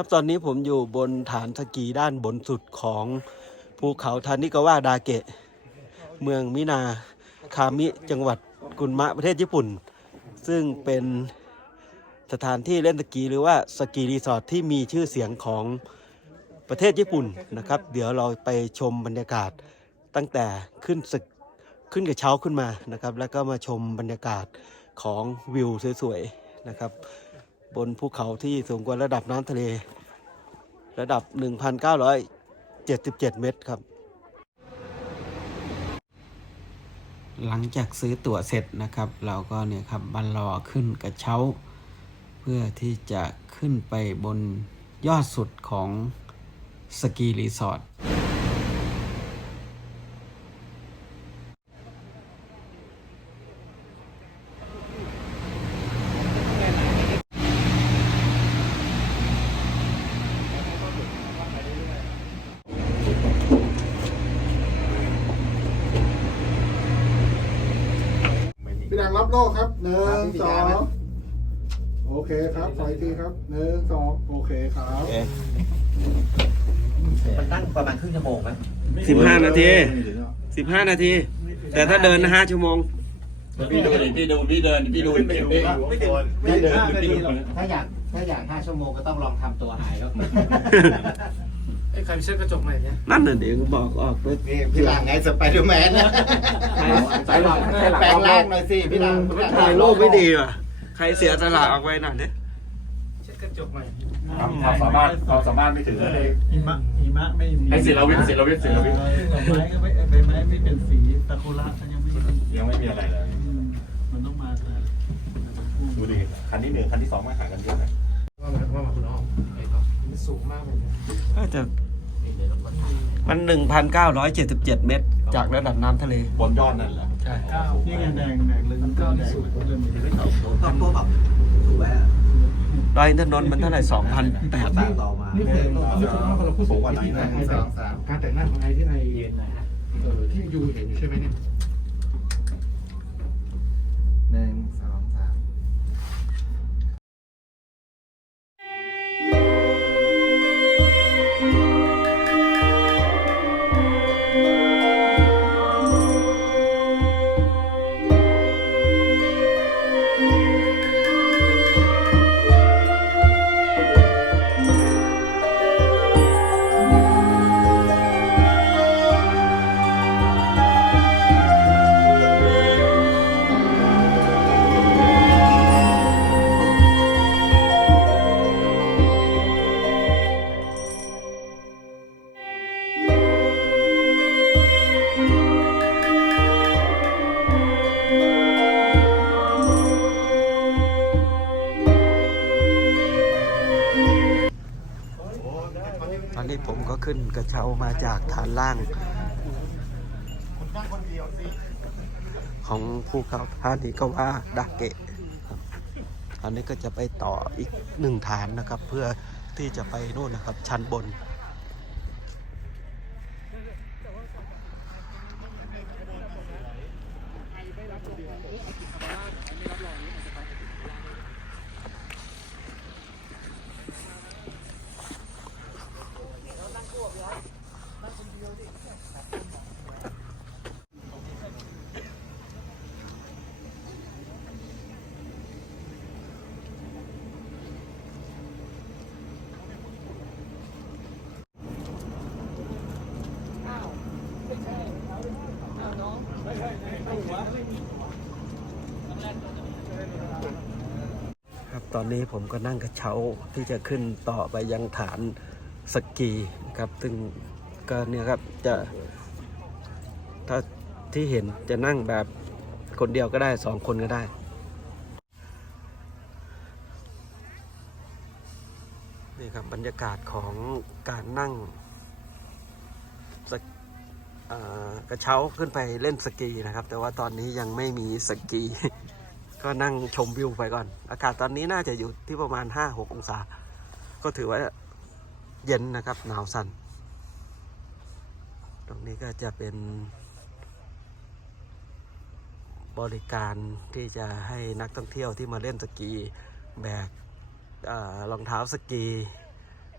ครับตอนนี้ผมอยู่บนฐานสกีด้านบนสุดของภูเขาทานิกาวะดาเกะ เมืองมินาคามิจังหวัดกุนมะประเทศญี่ปุ่น ซึ่งเป็นสถานที่เล่นสกีหรือว่าสกีรีสอร์ทที่มีชื่อเสียงของประเทศญี่ปุ่นนะครับ เดี๋ยวเราไปชมบรรยากาศตั้งแต่ขึ้นศึกขึ้นกระเช้าขึ้นมานะครับ แล้วก็มาชมบรรยากาศของวิวสวยๆนะครับ บนภูเขาที่สูงกว่าระดับน้ำทะเล ระดับ 1,977 เมตรครับ หลังจากซื้อตั๋วเสร็จนะครับ เราก็เนี่ยครับบันรอขึ้นกระเช้า เพื่อที่จะขึ้นไปบนยอดสุดของสกีรีสอร์ท พี่ดัง รับโลกครับหนึ่งสองโอเคครับขออีกทีครับหนึ่งสองโอเคครับ มันนั่งประมาณครึ่งชั่วโมงไหม15นาที15นาที แต่ถ้าเดินนะ5ชั่วโมง พี่ดูดิพี่ดูพี่เดินพี่ดูพี่พี่ไม่ถึงพี่เดินพี่ดูถ้าอยากถ้าอยากห้าชั่วโมงก็ต้องลองทำตัวหายแล้ว ไอ้ใครไปเช็ดกระจกหน่อยเนี่ยนั่นน่ะเดี๋ยวก็บอกออกไปนี่พี่หลังไงสไปเดอร์แมนนะสายหลังสายหลังแปลงร่างหน่อยสิพี่หลังถ่ายรูปไม่ดีว่ะ ใครเสียสละออกไปหน่อยดิเช็ดกระจกหน่อยความสามารถความสามารถไม่ถึงเลยหิมะหิมะไม่มีไอ้ศิลวิทย์ศิลวิทย์ศิลวิทย์ดอกไม้ก็ไม่ใบไม้ไม่เป็นสีตะคุระก็ยังไม่มียังไม่มีอะไรเลยอืมมันต้องมาแต่ดูดิคันที่หนึ่งคันที่สองมาหากันเยอะนะว่ สูงมากเลยเนี่ยก็จะมัน1,977เมตร จากระดับน้ำทะเล บนยอดนั่นแหละใช่เก้านี่ไงแดงแดงเลยมันก็แดงเริ่มมีต้องตัวแบบถูกไหมดอยอินทนนท์มันเท่าไหร่2,008ต่อมานี่เคยเรารู้สึกว่าเราพูดถึงที่แต่งหน้าการแต่งหน้าของไอที่ในยืนหน่อยฮะเออที่ยูเห็นอยู่ใช่ไหมเนี่ย เชามาจากฐานล่าง ของภูเขาท่านี้ก็ว่าดาเกะอันนี้ก็จะไปต่ออีกหนึ่งฐานนะครับ เพื่อที่จะไปโน่นนะครับชั้นบน ตอนนี้ผมก็นั่งกระเช้าที่จะขึ้นต่อไปยังฐานสกีนะครับ ซึ่งก็เนี่ยครับจะถ้าที่เห็นจะนั่งแบบคนเดียวก็ได้สองคนก็ได้ นี่ครับบรรยากาศของการนั่งสกระเช้าขึ้นไปเล่นสกีนะครับ แต่ว่าตอนนี้ยังไม่มีสกี ก็นั่งชมวิวไปก่อน อากาศตอนนี้น่าจะอยู่ที่ประมาณ 5-6 องศา ก็ถือว่าเย็นนะครับ หนาวสัน่น ตรงนี้ก็จะเป็น บริการที่จะให้นักท่องเที่ยวที่มาเล่นสกีแบกอรองเท้าสกี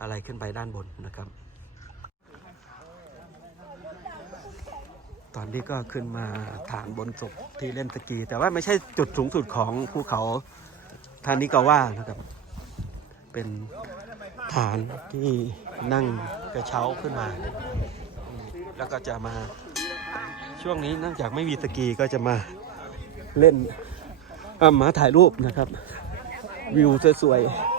อะไรขึ้นไปด้านบนนะครับ ตอนนี้ก็ขึ้นมาฐานบนศพที่เล่นสกี แต่ว่าไม่ใช่จุดสูงสุดของภูเขาทานิกาว่านะครับ เป็นฐานที่นั่งกระเช้าขึ้นมา แล้วก็จะมาช่วงนี้เนื่องจากไม่มีสกีก็จะมาเล่นอ่อมาถ่ายรูปนะครับ วิวสวยๆ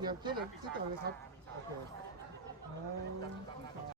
เดี๋ยวเจ๊เลือที่ต่อเลยครับ โอเคหนึ่งสอง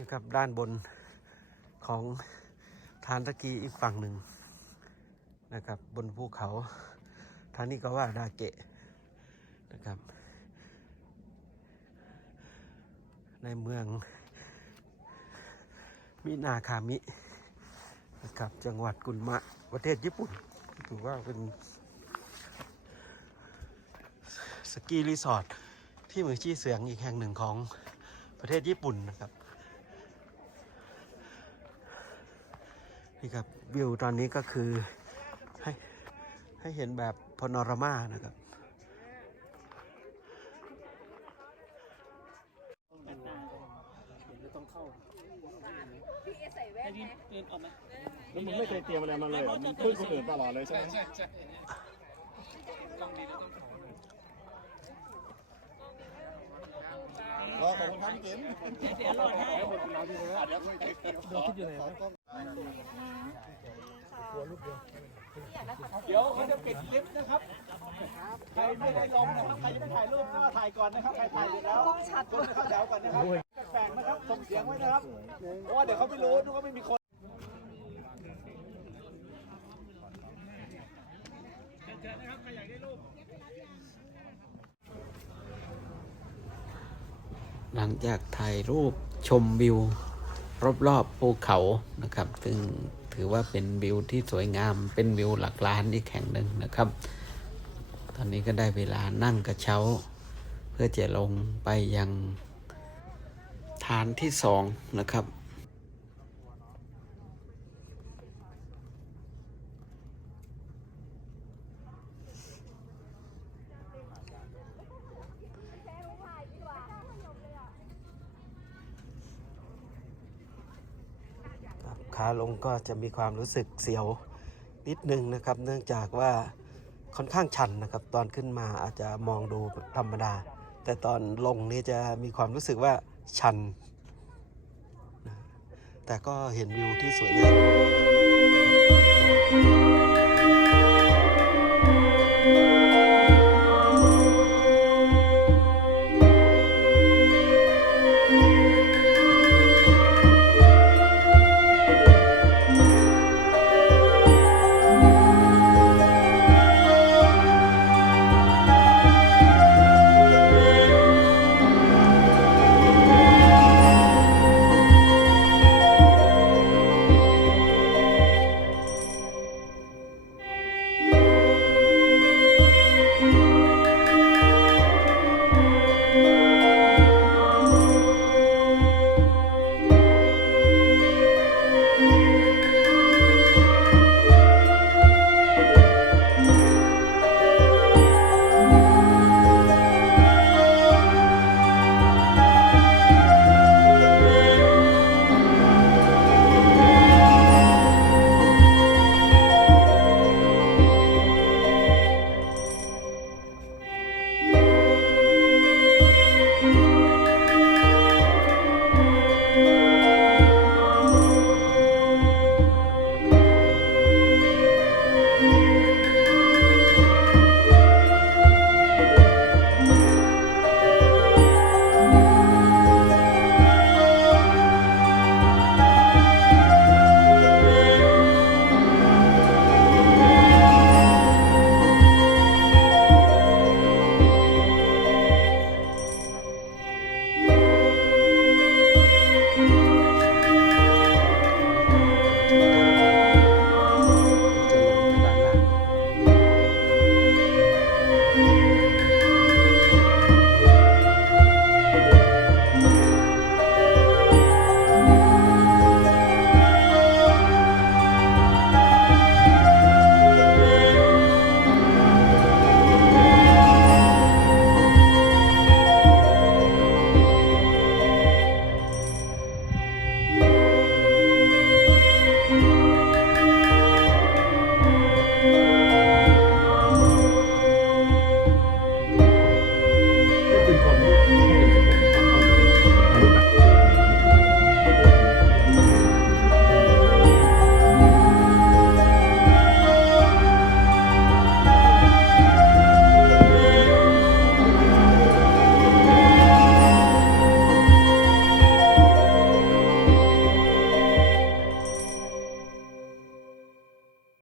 นะครับด้านบนของฐานตะกีอีกฝั่งหนึ่งนะครับ บนภูเขาทานิกาวาดาเกะนะครับ ในเมืองมินาคามินะครับจังหวัดกุนมะประเทศญี่ปุ่นถือว่าเป็นสกีรีสอร์ทที่มือชี้เสียงอีกแห่งหนึ่งของประเทศญี่ปุ่นนะครับ นี่ครับวิวตอนนี้ก็คือให้ให้เห็นแบบพนอรามานะครับแล้วมึงไม่เคยเตรียมอะไรมาเลยเหรอมึงพึ่งคนอื่นตลอดเลยใช่ไหมใช่ใช่ต้องดีแล้วต้องขอขอบคุณครับพี่เก๋ เดี๋ยวเขาจะปิดลิฟต์นะครับ ใครไม่ได้ลงนะครับ ใครจะไม่ถ่ายรูปก็ถ่ายก่อนนะครับ ใครถ่ายเสร็จแล้วคนเข้าแถวก่อนนะครับแปลกๆนะครับส่งเสียงไว้นะครับ เพราะว่าเดี๋ยวเขาไม่รู้นึกว่าไม่มีคนหลังจากถ่ายรูปชมวิว รอบๆภูเขานะครับ ซึ่งถือว่าเป็นวิวที่สวยงามเป็นวิวหลักล้านอีกแห่งหนึ่งนะครับ ตอนนี้ก็ได้เวลานั่งกระเช้า เพื่อจะลงไปยังฐานที่สองนะครับาลงก็จะมีความรู้สึกเสียวนิดนึงนะครับ เนื่องจากว่าค่อนข้างชันนะครับ ตอนขึ้นมาอาจจะมองดูธรรมดา แต่ตอนลงนี่จะมีความรู้สึกว่าชัน แต่ก็เห็นวิวที่สวยงาม